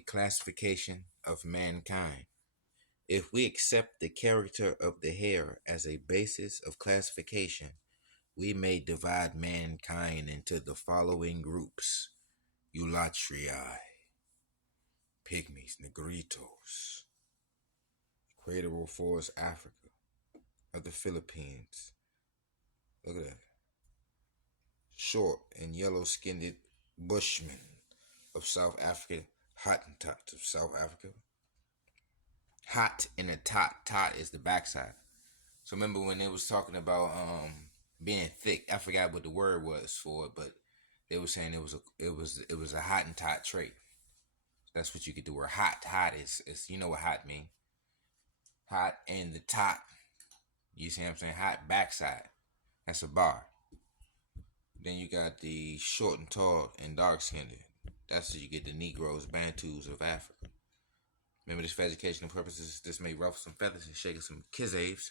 a classification of mankind. If we accept the character of the hair as a basis of classification, we may divide mankind into the following groups: Eulatrii, Pygmies, Negritos, Equatorial Forest Africa, of the Philippines. Look at that. Short and yellow skinned Bushmen of South Africa, Hottentots of South Africa. Hot in a tot is the backside. So remember when they was talking about being thick, I forgot what the word was for it, but they were saying it was a Hottentot trait. That's what you get the word hot. Hot is you know what hot mean. Hot and the tot. You see what I'm saying? Hot backside. That's a bar. Then you got the short and tall and dark skinned. That's how you get the Negroes, Bantus of Africa. Remember this for educational purposes. This may ruffle some feathers and shake some kizaves.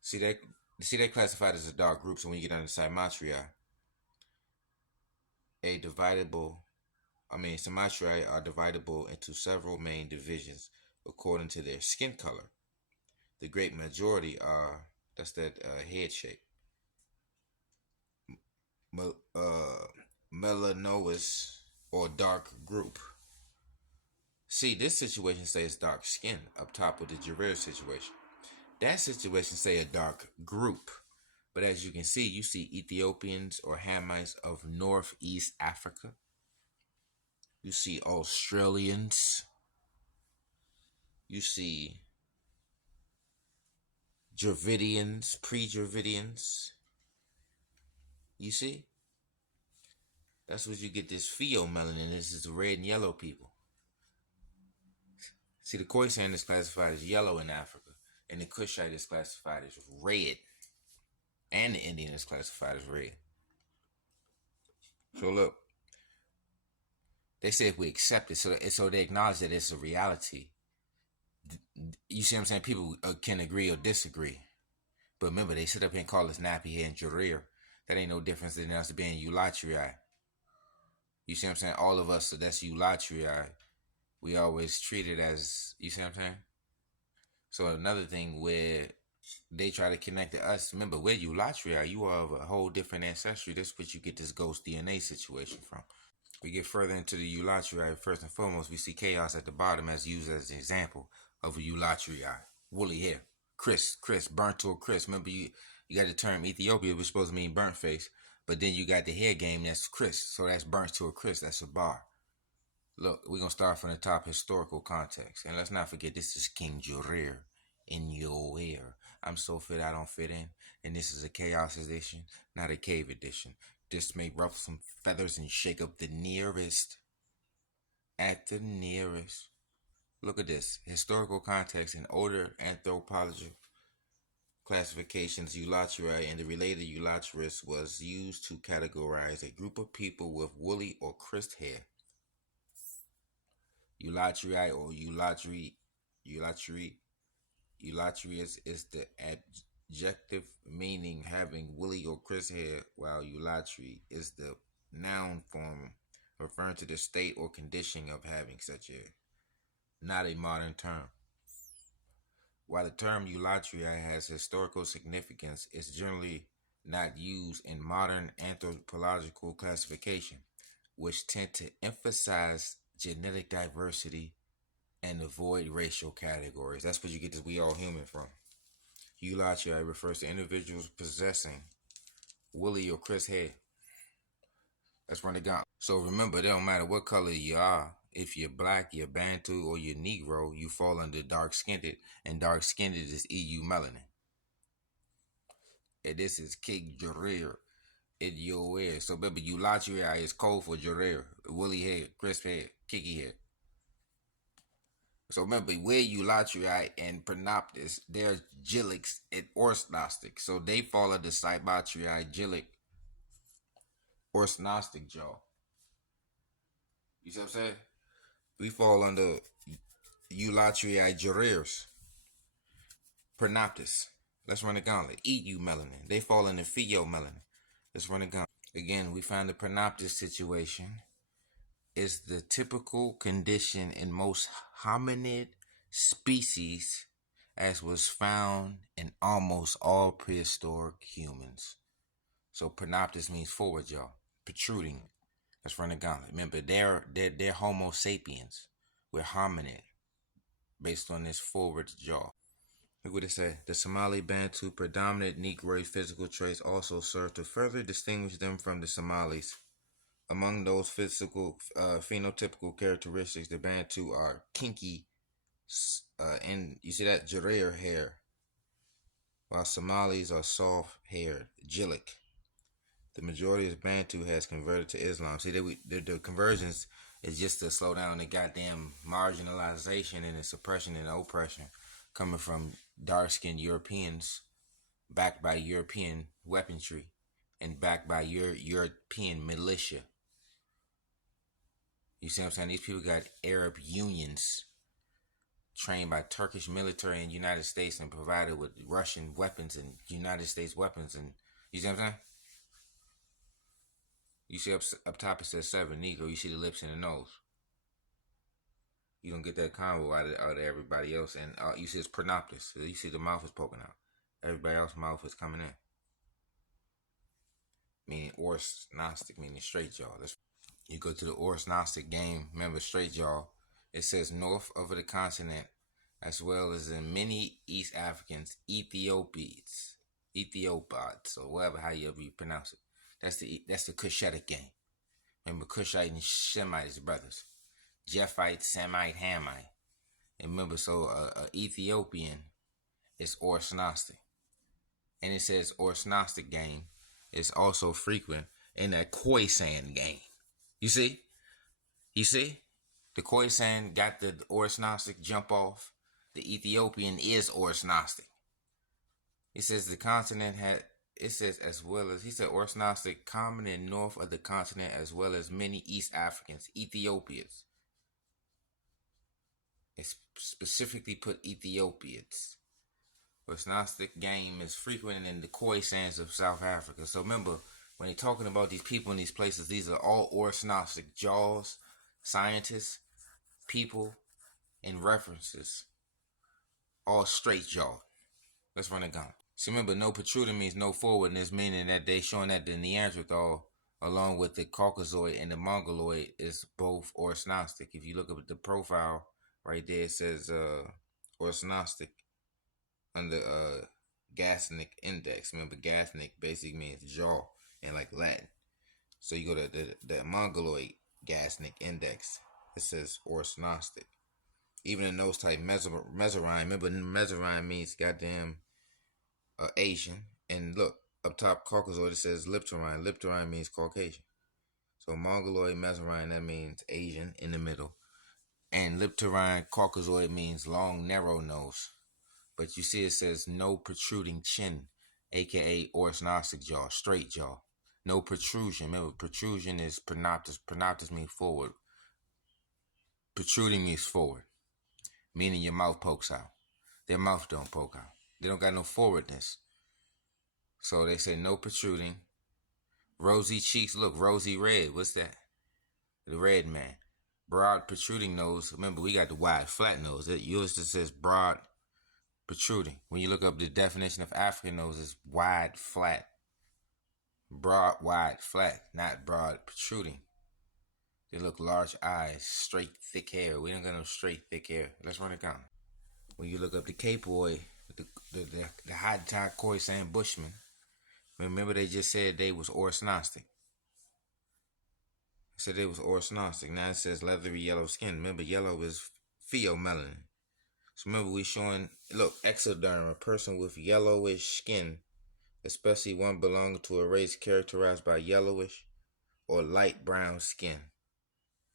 See they classified as a dark group. So when you get under Cymatria, Cymatria are dividable into several main divisions according to their skin color. The great majority are that's that head shape. Melanois or dark group. See, this situation says dark skin up top with the Jareer situation. That situation say a dark group. But as you can see, you see Ethiopians or Hamites of Northeast Africa. You see Australians. You see Dravidians, pre-Dravidians. You see? That's what you get this pheomelanin. This is the red and yellow people. See, the Khoisan is classified as yellow in Africa, and the Kushite is classified as red, and the Indian is classified as red. So look, they say if we accept it, so they acknowledge that it's a reality. You see what I'm saying? People can agree or disagree, but remember, they sit up here and call us nappy hair and Jareer. That ain't no difference than us being Eulatrii. You see what I'm saying? All of us, so that's Eulatrii. We always treat it as, you see what I'm saying? So another thing where they try to connect to us, remember, we're Eulatrii. You are of a whole different ancestry. That's what you get this ghost DNA situation from. We get further into the Eulatrii. First and foremost, we see chaos at the bottom as used as an example of a Eulatrii. Woolly hair. Chris, burnt to a crisp. Remember, you got the term Ethiopia, was supposed to mean burnt face. But then you got the hair game, that's crisp. So that's burnt to a crisp. That's a bar. Look, we're going to start from the top, historical context. And let's not forget, this is King Jareer in your ear. I'm so fit I don't fit in. And this is a chaos edition, not a cave edition. This may ruffle some feathers and shake up the nearest. At the nearest. Look at this. Historical context and older anthropological classifications, Eulatrii and the related Eulatris was used to categorize a group of people with woolly or crisped hair. Eulatrii or Eulatrius is the adjective meaning having woolly or crisp hair, while Eulatri is the noun form referring to the state or condition of having such hair. Not a modern term. While the term Eulatria has historical significance, it's generally not used in modern anthropological classification, which tend to emphasize genetic diversity and avoid racial categories. That's what you get this "we all human" from. Eulatria refers to individuals possessing woolly or crisp hair. Let's run it down. So remember, it don't matter what color you are. If you're black, you're Bantu, or you're Negro, you fall under dark-skinned, and dark-skinned is EU melanin. And this is King Jareer in your ear. So remember, Eulatria is code for Jareer, woolly hair, crisp hair, kicky hair. So remember, we're Eulatrii and Prenoptis. They're Jilecs and Orthnostic. So they fall under Cymatrii, Jileec, Orthnostic jaw. You see what I'm saying? We fall under Eulatrii, Jareers, Prenoptis. Let's run the gauntlet. EU melanin. They fall under pheomelanin. Let's run the gauntlet. Again, we found the Prenoptis situation is the typical condition in most hominid species, as was found in almost all prehistoric humans. So pronoptis means forward jaw, protruding. Let's run the gauntlet. Remember, they're Homo sapiens. We're hominid, based on this forward jaw. Look what it said. The Somali Bantu predominant Negroid physical traits also serve to further distinguish them from the Somalis. Among those physical phenotypical characteristics, the Bantu are kinky, and you see that Jareer hair, while Somalis are soft-haired, Jileec. The majority of Bantu has converted to Islam. See, the conversions is just to slow down the goddamn marginalization and the suppression and the oppression coming from dark-skinned Europeans, backed by European weaponry, and backed by European militia. You see what I'm saying? These people got Arab unions trained by Turkish military in the United States and provided with Russian weapons and United States weapons. And you see what I'm saying? You see up top it says 7 Negro. You see the lips and the nose. You don't get that combo out of everybody else. And you see it's pronoptis. So you see the mouth is poking out. Everybody else's mouth is coming in. Meaning orthognostic, meaning straight jaw. You go to the orthognostic game. Remember, straight jaw. It says north of the continent, as well as in many East Africans, Ethiopians, or whatever how you pronounce it. That's the Cushitic game. Remember, Cushite and Shemite is brothers. Japhite, Semite, Hamite. And remember, so Ethiopian is orthognostic. And it says orthognostic game is also frequent in that Khoisan game. You see? The Khoisan got the orthognostic jump off. The Ethiopian is orthognostic. It says the continent had, it says as well as, he said orthognostic common in north of the continent as well as many East Africans, Ethiopians. It specifically put Ethiopians. Orthognostic game is frequent in the Khoisans of South Africa. So remember, when they're talking about these people in these places, these are all orthognostic jaws, scientists, people, and references. All straight jawed. Let's run it down. So remember, no protruding means no forwardness, meaning that they showing that the Neanderthal, along with the Caucasoid and the Mongoloid, is both orthognostic. If you look up at the profile right there, it says orthognostic under Gasnic index. Remember, Gasnic basically means jaw in like Latin. So you go to the Mongoloid Gasnic index, it says orthognostic. Even in those type Mesorine, remember Mesorine means goddamn Asian. And look, up top Caucasoid it says Liptorine. Liptorine means Caucasian. So Mongoloid, Mesorine, that means Asian in the middle. And Liptorine, Caucasoid means long, narrow nose. But you see it says no protruding chin, aka orthognostic jaw, straight jaw. No protrusion. Remember, protrusion is pronoptis. Pronoptis means forward. Protruding means forward, meaning your mouth pokes out. Their mouth don't poke out. They don't got no forwardness. So they say no protruding. Rosy cheeks. Look, rosy red. What's that? The red man. Broad protruding nose. Remember, we got the wide flat nose. Yours just says broad protruding. When you look up the definition of African nose, it's wide, flat. Broad, wide, flat, not broad, protruding. They look large eyes, straight, thick hair. We don't got no straight, thick hair. Let's run it down. When you look up the Capeoid, the hot top Khoisan Bushmen, remember they just said they was orthognostic. They said they was orthognostic. Now it says leathery yellow skin. Remember, yellow is pheomelanin. So remember, we showing, look, exoderm, a person with yellowish skin, especially one belonging to a race characterized by yellowish or light brown skin.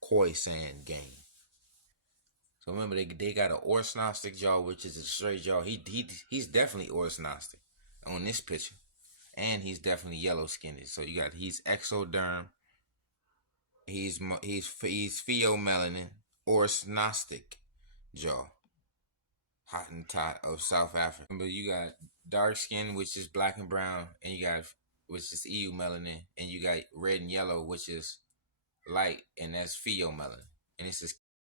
Khoisan game. So remember, they got an orthognostic jaw, which is a straight jaw. He's definitely orthognostic on this picture, and he's definitely yellow skinned. So you got he's exoderm. He's pheomelanin, orthognostic jaw. Hottentot of South Africa. Remember, you got dark skin, which is black and brown, and you got which is EU melanin, and you got red and yellow, which is light, and that's pheomelanin, and it's